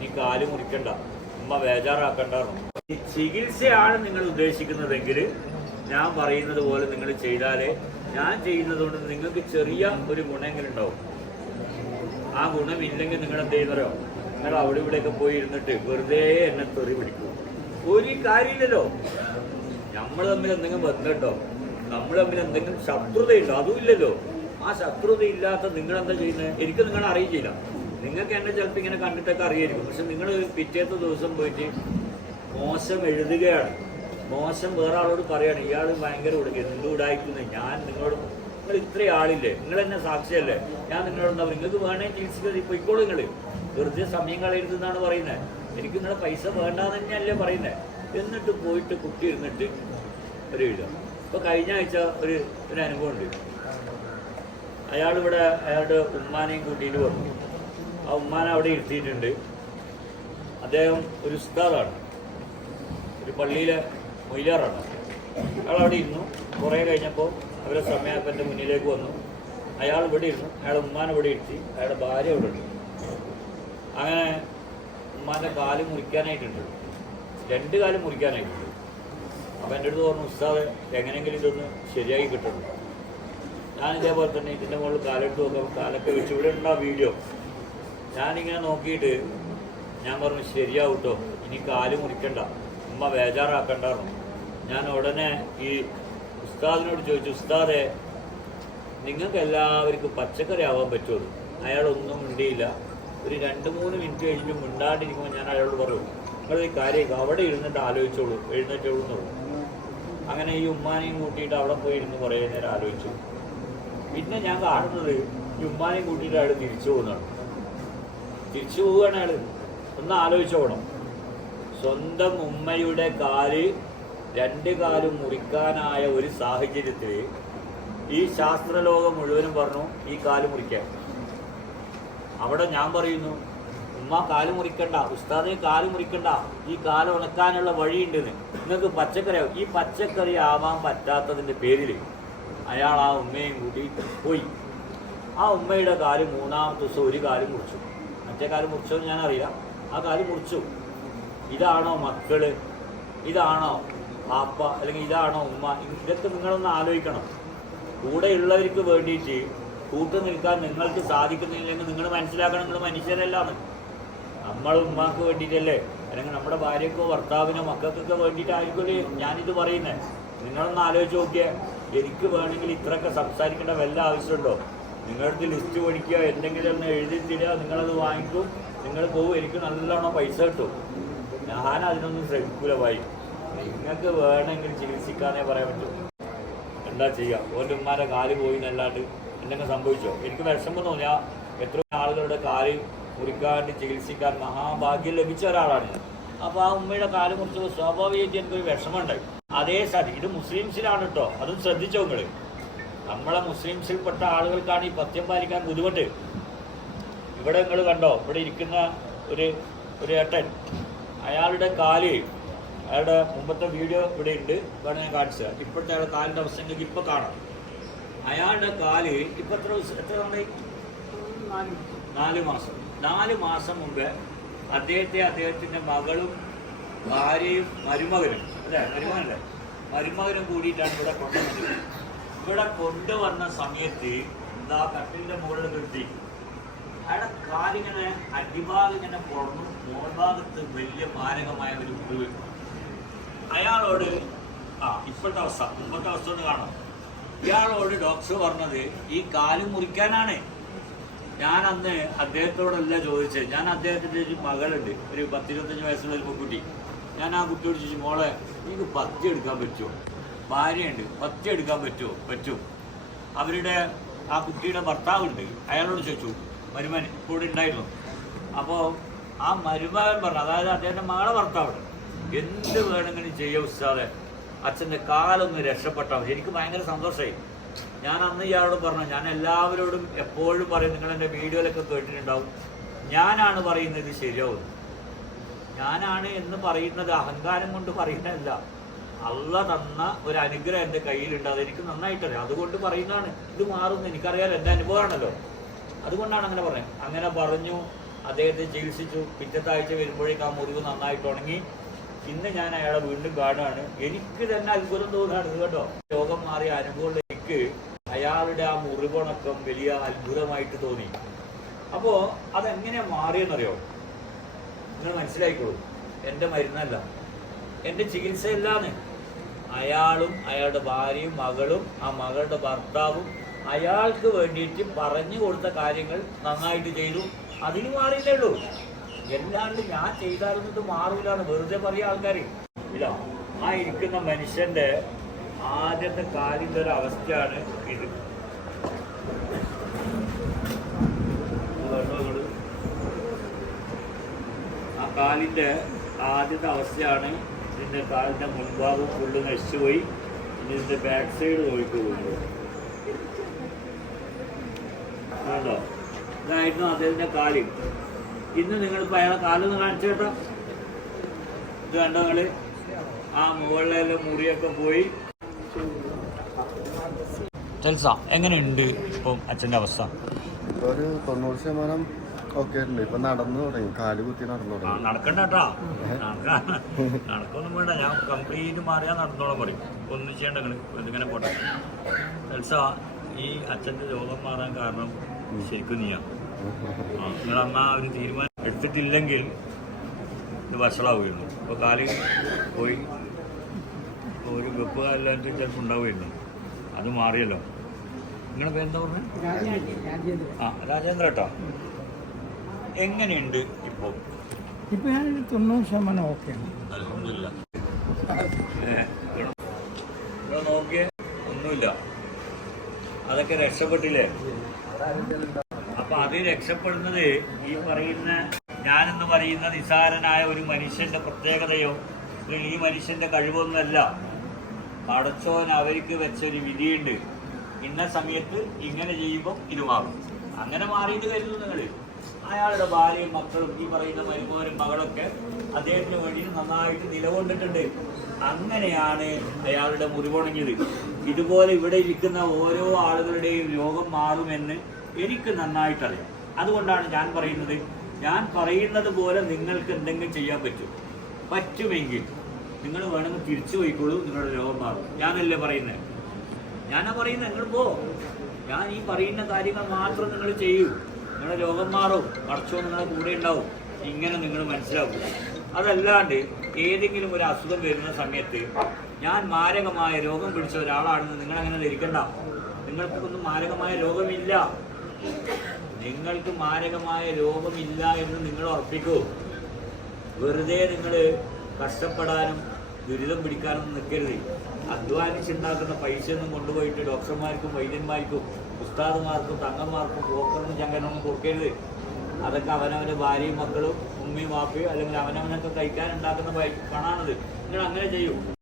ഇനി കാൽ മുറിക്കണ്ട. അമ്മ ബേജാറാക്കണ്ട ഈ ചികിത്സയാണ് നിങ്ങൾ ഉദ്ദേശിക്കുന്നതെങ്കിൽ ഞാൻ പറയുന്നത് പോലെ നിങ്ങൾ ചെയ്താലേ ഞാൻ ചെയ്യുന്നത് കൊണ്ട് നിങ്ങൾക്ക് ചെറിയ ഒരു ഗുണമെങ്കിലും ഉണ്ടാവും ആ ഗുണമില്ലെങ്കിൽ നിങ്ങൾ എന്ത് ചെയ്യുന്നോ നിങ്ങൾ അവിടെ ഇവിടെയൊക്കെ പോയി ഇരുന്നിട്ട് വെറുതെ എന്നെ തെറി പിടിക്കും. ഒരു കാര്യമില്ലല്ലോ. നമ്മൾ തമ്മിൽ എന്തെങ്കിലും ബന്ധമുണ്ടോ? നമ്മൾ തമ്മിൽ എന്തെങ്കിലും ശത്രുതയുണ്ടോ? അതും ഇല്ലല്ലോ ആ ശത്രുത ഇല്ലാത്ത നിങ്ങൾ എന്താ ചെയ്യുന്നത്? എനിക്ക് നിങ്ങളെ അറിയിച്ചില്ല നിങ്ങൾക്ക് എന്നെ ചിലപ്പോൾ ഇങ്ങനെ കണ്ടിട്ടൊക്കെ അറിയായിരിക്കും. പക്ഷെ നിങ്ങൾ പിറ്റേത്തെ ദിവസം പോയിട്ട് മോശം എഴുതുകയാണ്. മോശം വേറെ ആളോട് പറയുകയാണ് ഇയാൾ ഭയങ്കര ഉട- എന്ത് ഉടായിക്കുന്നു? ഞാൻ നിങ്ങളോട് നിങ്ങൾ ഇത്ര ആളില്ലേ? നിങ്ങൾ എന്നെ സാക്ഷിയല്ലേ? ഞാൻ നിങ്ങളോട് എന്താ നിങ്ങൾക്ക് വേണേ ചികിത്സിക്കുക ഇപ്പോഴും നിങ്ങൾ വെറുതെ സമയം കളയരുത് എന്നാണ് പറയുന്നത് എനിക്ക് നിങ്ങളെ പൈസ വേണ്ടാന്ന് തന്നെയല്ലേ പറയുന്നത് എന്നിട്ട് പോയിട്ട് കുട്ടി ഇരുന്നിട്ട് ഒരു എഴുതാം ഇപ്പോൾ കഴിഞ്ഞ ആഴ്ച ഒരു ഒരു അനുഭവം ഉണ്ട്. അയാളിവിടെ അയാളുടെ ഉമ്മാനെയും കൂട്ടിയിട്ട് വന്നു. ആ അവിടെ ഇരുത്തിയിട്ടുണ്ട്. അദ്ദേഹം ഒരു ഉസ്താദാണ്. ഒരു പള്ളിയിലെ മൊയ്ലാറാണ്. അയാൾ അവിടെ ഇരുന്നു. കുറേ കഴിഞ്ഞപ്പോൾ അവരെ സമയപ്പന്റെ മുന്നിലേക്ക് വന്നു. അയാൾ ഇവിടെ ഇരുന്നു. അയാളുടെ ഉമ്മാനെ ഇവിടെ ഇരുത്തി. അയാളുടെ ഭാര്യ ഇവിടെ ഉണ്ട്. അങ്ങനെ ഉമ്മാന്റെ കാൽ മുറിക്കാനായിട്ടുണ്ട്. രണ്ട് കാലം മുറിക്കാനായിട്ടുണ്ട്. അപ്പം എന്റെ അടുത്ത് പറഞ്ഞു ഉസ്താദ് എങ്ങനെയെങ്കിലും ഇതൊന്ന് ശരിയാക്കി കിട്ടുന്നു ഞാൻ ഇതേപോലെ തന്നെ ഇതിന്റെ മുകളിൽ കാലെടുത്ത് നോക്കാം കാലൊക്കെ വെച്ച്. ഇവിടെ ഉണ്ടാ വീഡിയോ? ഞാനിങ്ങനെ നോക്കിയിട്ട് ഞാൻ പറഞ്ഞു ശരിയാവും കേട്ടോ ഇനി കാൽ മുറിക്കണ്ട ഉമ്മ ബേജാറാക്കണ്ട ഞാൻ ഉടനെ ഈ ഉസ്താദിനോട് ചോദിച്ചു ഉസ്താദെ നിങ്ങൾക്ക് എല്ലാവർക്കും പച്ചക്കറി ആവാൻ പറ്റുമോ? അയാളൊന്നും മിണ്ടിയില്ല. ഒരു രണ്ട് മൂന്ന് മിനിറ്റ് കഴിഞ്ഞ് മിണ്ടാണ്ടിരിക്കുമ്പോൾ ഞാൻ അയാളോട് പറയും നിങ്ങൾ ഈ കാര്യം അവിടെ ഇരുന്നിട്ട് ആലോചിച്ചോളൂ എഴുന്നേറ്റോളൂ എന്നുള്ളൂ അങ്ങനെ ഈ ഉമ്മാനെയും കൂട്ടിയിട്ട് അവിടെ പോയി ഇരുന്ന് കുറേ നേരം ആലോചിച്ചു. പിന്നെ ഞാൻ കാണുന്നത് ഈ ഉമ്മാനെയും കൂട്ടിയിട്ട് അയാൾ തിരിച്ചു പോകുന്നതാണ്. തിരിച്ചു പോവുകയാണ് അയാൾ ഒന്ന് ആലോചിച്ചോണം സ്വന്തം ഉമ്മയുടെ കാൽ രണ്ട് കാലും മുറിക്കാനായ ഒരു സാഹചര്യത്തിൽ ഈ ശാസ്ത്രലോകം മുഴുവനും പറഞ്ഞു ഈ കാൽ മുറിക്കാൻ. അവിടെ ഞാൻ പറയുന്നു ഉമ്മ കാൽ മുറിക്കണ്ട. ഉസ്താദിന് കാൽ മുറിക്കണ്ട. ഈ കാൽ ഉണക്കാനുള്ള വഴിയുണ്ടെന്ന്. നിങ്ങൾക്ക് പച്ചക്കറി. ഈ പച്ചക്കറി ആവാൻ പറ്റാത്തതിന്റെ പേരിൽ അയാൾ ആ ഉമ്മയും കൂട്ടി പോയി. ആ ഉമ്മയുടെ കാൽ മൂന്നാമത്തെ ദിവസം ഒരു കാലും മുറിച്ചു. മറ്റേ കാൽ മുറിച്ചതെന്ന് ഞാൻ ഞാനറിയില്ല. ആ കാൽ മുറിച്ചു. ഇതാണോ മക്കൾ? ഇതാണോ പാപ്പ അല്ലെങ്കിൽ ഇതാണോ ഉമ്മ? ഇതൊക്കെ നിങ്ങളൊന്ന് ആലോചിക്കണം. കൂടെയുള്ളവർക്ക് വേണ്ടിയിട്ട് കൂട്ടു നിൽക്കാൻ നിങ്ങൾക്ക് സാധിക്കുന്നില്ലെങ്കിൽ നിങ്ങൾ മനസ്സിലാക്കണം നിങ്ങൾ മനുഷ്യരല്ലാന്ന്. നമ്മൾ ഉമ്മാക്ക് വേണ്ടിയിട്ടല്ലേ? അല്ലെങ്കിൽ നമ്മുടെ ഭാര്യക്കോ ഭർത്താവിനോ മക്കൾക്കൊക്കെ വേണ്ടിയിട്ടായിരിക്കുമല്ലേ ഞാനിത് പറയുന്നത്. നിങ്ങളൊന്ന് ആലോചിച്ച് നോക്കിയേ. എനിക്ക് വേണമെങ്കിൽ ഇത്രയൊക്കെ സംസാരിക്കേണ്ട വല്ല ആവശ്യമുണ്ടോ? നിങ്ങളുടെ ലിസ്റ്റ് പഠിക്കുക എന്തെങ്കിലും ഒന്ന് എഴുതി തരിക നിങ്ങളത് വാങ്ങിക്കും. നിങ്ങൾ പോകും എനിക്ക് നല്ലോണം പൈസ കിട്ടും. ഞാൻ അതിനൊന്നും ശ്രമിക്കൂല ഭായി. നിങ്ങൾക്ക് വേണമെങ്കിൽ ചികിത്സിക്കാനേ പറയാൻ പറ്റും. എന്താ ചെയ്യുക? ഓന്റെ ഉമ്മാരെ കാൽ പോയി എന്നല്ലാണ്ട് എന്തെങ്കിലും സംഭവിച്ചോ? എനിക്ക് വിഷമം തോന്നി എത്ര ആളുകളുടെ കാൽ മുറിക്കാണ്ട് ചികിത്സിക്കാൻ മഹാഭാഗ്യം ലഭിച്ച ഒരാളാണ് അപ്പോൾ ആ ഉമ്മയുടെ കാൽ മുറിച്ചത് സ്വാഭാവികമായിട്ട് എനിക്കൊരു വിഷമമുണ്ടായി അതേ സാധനം. ഇത് മുസ്ലിംസിലാണ് കേട്ടോ. അതും ശ്രദ്ധിച്ചോ നിങ്ങൾ? നമ്മളെ മുസ്ലിംസിൽപ്പെട്ട ആളുകൾക്കാണ് ഈ പഥ്യം പാലിക്കാൻ ബുദ്ധിമുട്ട്. ഇവിടെ നിങ്ങൾ കണ്ടോ ഇവിടെ ഇരിക്കുന്ന ഒരു ഒരു ഏട്ടൻ അയാളുടെ കാൽ അയാളുടെ മുമ്പത്തെ വീഡിയോ ഇവിടെ ഉണ്ട് വേണം ഞാൻ കാണിച്ചത്. ഇപ്പോഴത്തെ അയാളുടെ കാലിന്റെ അവസ്ഥ നിങ്ങൾക്ക് ഇപ്പോൾ കാണാം. അയാളുടെ കാൽ ഇപ്പം എത്ര ദിവസം എത്ര തവണ നാല് മാസം. നാല് മാസം മുമ്പ് അദ്ദേഹത്തെ അദ്ദേഹത്തിന്റെ മകളും ഭാര്യയും മരുമകനും അല്ലേ? മരുമകനല്ലേ? മരുമകനും കൂടിയിട്ടാണ് ഇവിടെ കൊണ്ടുവന്നത്. ഇവിടെ കൊണ്ടുവന്ന സമയത്ത് എന്താ കട്ടിലിന്റെ മുകളിൽ നിർത്തി അയാളുടെ കാലിങ്ങനെ അടിഭാഗം ഇങ്ങനെ പുറന്നു മോൾഭാഗത്ത് വലിയ മാരകമായ ഒരു മുറിവ് അയാളോട് ആ ഇപ്പോഴത്തെ അവസ്ഥ മുമ്പത്തെ അവസ്ഥ ഒന്ന് കാണാം ഇയാളോട് ഡോക്ടർ പറഞ്ഞത് ഈ കാൽ മുറിക്കാനാണ്. ഞാൻ അന്ന് അദ്ദേഹത്തോടല്ല ചോദിച്ചത്. ഞാൻ അദ്ദേഹത്തിന്റെ ഒരു മകളുണ്ട് ഒരു പത്തിരുപത്തഞ്ച് വയസ്സുള്ള ഒരു പെൺകുട്ടി. ഞാൻ ആ കുട്ടിയോട് ചോദിച്ചു മോളെ നിങ്ങൾക്ക് പത്തി എടുക്കാൻ പറ്റുമോ? ഭാര്യയുണ്ട്. പത്തി എടുക്കാൻ പറ്റുമോ? പറ്റും. അവരുടെ ആ കുട്ടിയുടെ ഭർത്താവുണ്ട്. അയാളോട് ചോദിച്ചു മരുമൻ കൂടെ ഉണ്ടായിരുന്നു? അപ്പോൾ ആ മരുമകൻ പറഞ്ഞു അതായത് അദ്ദേഹത്തിന്റെ മകളെ ഭർത്താവുണ്ട്. എന്ത് വേണമെങ്കിലും ചെയ്യാം ഉസ്താദെ. അച്ഛന്റെ കാലൊന്ന് രക്ഷപ്പെട്ടാൽ മതി. എനിക്ക് ഭയങ്കര സന്തോഷമായി. ഞാൻ അന്ന് ഇയാളോട് പറഞ്ഞു ഞാൻ എല്ലാവരോടും എപ്പോഴും പറയും നിങ്ങൾ എന്റെ വീഡിയോയിലൊക്കെ കേട്ടിട്ടുണ്ടാവും. ഞാനാണ് പറയുന്നത് ശരിയാവും. ഞാനാണ് എന്ന് പറയുന്നത് അഹങ്കാരം കൊണ്ട് പറയുന്നതല്ല. അള്ള തന്ന ഒരു അനുഗ്രഹം എന്റെ കയ്യിലുണ്ട്. അതെനിക്ക് നന്നായിട്ടറിയാം. അതുകൊണ്ട് പറയുന്നതാണ് ഇത് മാറുന്നു എനിക്കറിയാലോ എന്റെ അനുഭവമാണല്ലോ. അതുകൊണ്ടാണ് അങ്ങനെ പറഞ്ഞത്. അങ്ങനെ പറഞ്ഞു അദ്ദേഹത്തെ ചികിത്സിച്ചു. പിറ്റത്തെ ആഴ്ച വരുമ്പോഴേക്കും ആ മുറിവ് നന്നായിട്ട് ഉണങ്ങി. ഇന്ന് ഞാൻ അയാളെ വീണ്ടും കാണുകയാണ്. എനിക്ക് തന്നെ അത്ഭുതം തോന്നുകയാണ്. കേട്ടോ രോഗം മാറിയ അനുഭവമുള്ള എനിക്ക് അയാളുടെ ആ മുറിവുണക്കം വലിയ അത്ഭുതമായിട്ട് തോന്നി. അപ്പോൾ അതെങ്ങനെ മാറിയെന്നറിയോ? നിങ്ങൾ മനസ്സിലായിക്കോളൂ. എന്റെ മരുന്നല്ല. എന്റെ ചികിത്സയല്ലാന്ന്. അയാളും അയാളുടെ ഭാര്യയും മകളും ആ മകളുടെ ഭർത്താവും അയാൾക്ക് വേണ്ടിയിട്ട് പറഞ്ഞു കൊടുത്ത കാര്യങ്ങൾ നന്നായിട്ട് ചെയ്തു. അതിന് മാറിയില്ലേ ഉള്ളൂ. എല്ലാണ്ട് ഞാൻ ചെയ്താലൊന്നും മാറൂലാണ്. വെറുതെ പറയുക ആൾക്കാർ ഇല്ല ആ ഇരിക്കുന്ന മനുഷ്യന്റെ ആദ്യത്തെ കാലിന്റെ ഒരു അവസ്ഥയാണ് ഇത്? ആ കാലിന്റെ ആദ്യത്തെ അവസ്ഥയാണ് ഇതിന്റെ കാലിന്റെ മുൻഭാഗം ഫുള്ള് നശിച്ചുപോയി. ഇനി ഇതിന്റെ ബാക്ക് സൈഡ് നോക്കി പോകുന്നു. ഇതായിരുന്നു അദ്ദേഹത്തിന്റെ കാൽ. ഇന്ന് നിങ്ങളിപ്പോൾ അയാളെ കാലൊന്ന് കാണിച്ചേട്ടാ ഇത് കണ്ടോ നിങ്ങൾ? ആ മുകളിലെല്ലാം മുറിയൊക്കെ പോയി. എങ്ങനെയുണ്ട് ഇപ്പം അച്ഛന്റെ അവസ്ഥ? ഒരു തൊണ്ണൂറ് ശതമാനം ഉണ്ട്. ഇപ്പൊ നടന്നു തുടങ്ങി. കാൽ കുത്തി നടന്നു തുടങ്ങി. നടക്കണ്ട കേട്ടോ നടക്കൊന്നും വേണ്ട. ഞാൻ കംപ്ലീറ്റ് മാറിയാൽ നടന്നോളം പറയും. ഒന്നും ചെയ്യണ്ട ഇതിങ്ങനെ പോട്ടെ. എൽസ ഈ അച്ഛന്റെ രോഗം മാറാൻ കാരണം ശരിക്കും നീയാ. ആ, നിങ്ങൾ അമ്മ ഒരു തീരുമാനം എടുത്തിട്ടില്ലെങ്കിൽ ഇത് വഷളാവുമായിരുന്നു ഇപ്പോൾ കാൽ പോയി ഒരു വെപ്പ് കാലിലും ചിലപ്പോൾ ഉണ്ടാവുമായിരുന്നു അത് മാറിയല്ലോ. നിങ്ങളുടെ പേരെന്താ പറഞ്ഞത് ആ രാജേന്ദ്ര കേട്ടോ എങ്ങനെയുണ്ട് ഇപ്പോൾ ഇപ്പൊ ഞാൻ തൊണ്ണൂറ് ശതമാനം ഓക്കെയാണ്. നോക്കിയേ ഒന്നുമില്ല. അതൊക്കെ രക്ഷപ്പെട്ടില്ലേ? അപ്പൊ അത് രക്ഷപ്പെടുന്നത് ഈ പറയുന്ന ഞാനെന്ന് പറയുന്ന നിസാരനായ ഒരു മനുഷ്യന്റെ പ്രത്യേകതയോ ഈ മനുഷ്യന്റെ കഴിവൊന്നുമല്ല. പടച്ചോൻ അവർക്ക് വെച്ചൊരു വിധിയുണ്ട്. ഇന്ന സമയത്ത് ഇങ്ങനെ ചെയ്യുമ്പോൾ ഇത് മാറും അങ്ങനെ മാറിയിട്ട് വരുന്നു നിങ്ങൾ അയാളുടെ ഭാര്യയും മക്കളും ഈ പറയുന്ന മരുമോനും മകളൊക്കെ അദ്ദേഹത്തിന് വേണ്ടി നന്നായിട്ട് നിലകൊണ്ടിട്ടുണ്ട്. അങ്ങനെയാണ് അയാളുടെ മുറിവുണങ്ങിയത്. ഇതുപോലെ ഇവിടെ ഇരിക്കുന്ന ഓരോ ആളുകളുടെയും രോഗം മാറുമെന്ന് എനിക്ക് നന്നായിട്ടറിയാം. അതുകൊണ്ടാണ് ഞാൻ പറയുന്നത് ഞാൻ പറയുന്നത് പോലെ നിങ്ങൾക്ക് എന്തെങ്കിലും ചെയ്യാൻ പറ്റും. പറ്റുമെങ്കിൽ നിങ്ങൾ വേണമെങ്കിൽ തിരിച്ചു പോയിക്കോളൂ നിങ്ങളുടെ രോഗം മാറും. ഞാനല്ലേ പറയുന്നത് ഞാനാ പറയുന്നത് നിങ്ങൾ പോ. ഞാൻ ഈ പറയുന്ന കാര്യങ്ങൾ മാത്രം നിങ്ങൾ ചെയ്യൂ. നിങ്ങളുടെ ലോകം മാറും. മറച്ചോ നിങ്ങളുടെ കൂടെ ഉണ്ടാവും. ഇങ്ങനെ നിങ്ങൾ മനസ്സിലാക്കും. അതല്ലാണ്ട് ഏതെങ്കിലും ഒരു അസുഖം വരുന്ന സമയത്ത് ഞാൻ മാരകമായ രോഗം പിടിച്ച ഒരാളാണെന്ന് നിങ്ങൾ അങ്ങനെ ധരിക്കണ്ട. നിങ്ങൾക്കൊന്നും മാരകമായ രോഗമില്ല. നിങ്ങൾക്ക് മാരകമായ രോഗമില്ല എന്ന് നിങ്ങൾ ഉറപ്പിക്കൂ. വെറുതെ നിങ്ങൾ കഷ്ടപ്പെടാനും ദുരിതം പിടിക്കാനും നിൽക്കരുത് അധ്വാനിച്ചുണ്ടാക്കുന്ന പൈസ ഒന്നും കൊണ്ടുപോയിട്ട് ഡോക്ടർമാർക്കും വൈദ്യന്മാർക്കും ഉസ്താദുമാർക്കും തങ്ങന്മാർക്കും പോക്കറിനും ചങ്ങനൊന്നും കൊടുക്കരുത്. അതൊക്കെ അവനവന്റെ ഭാര്യയും മക്കളും ഉമ്മയും വാപ്പയും അല്ലെങ്കിൽ അവനവനൊക്കെ കഴിക്കാൻ ഉണ്ടാക്കുന്ന പൈ- പണമാണിത് നിങ്ങൾ അങ്ങനെ ചെയ്യൂ.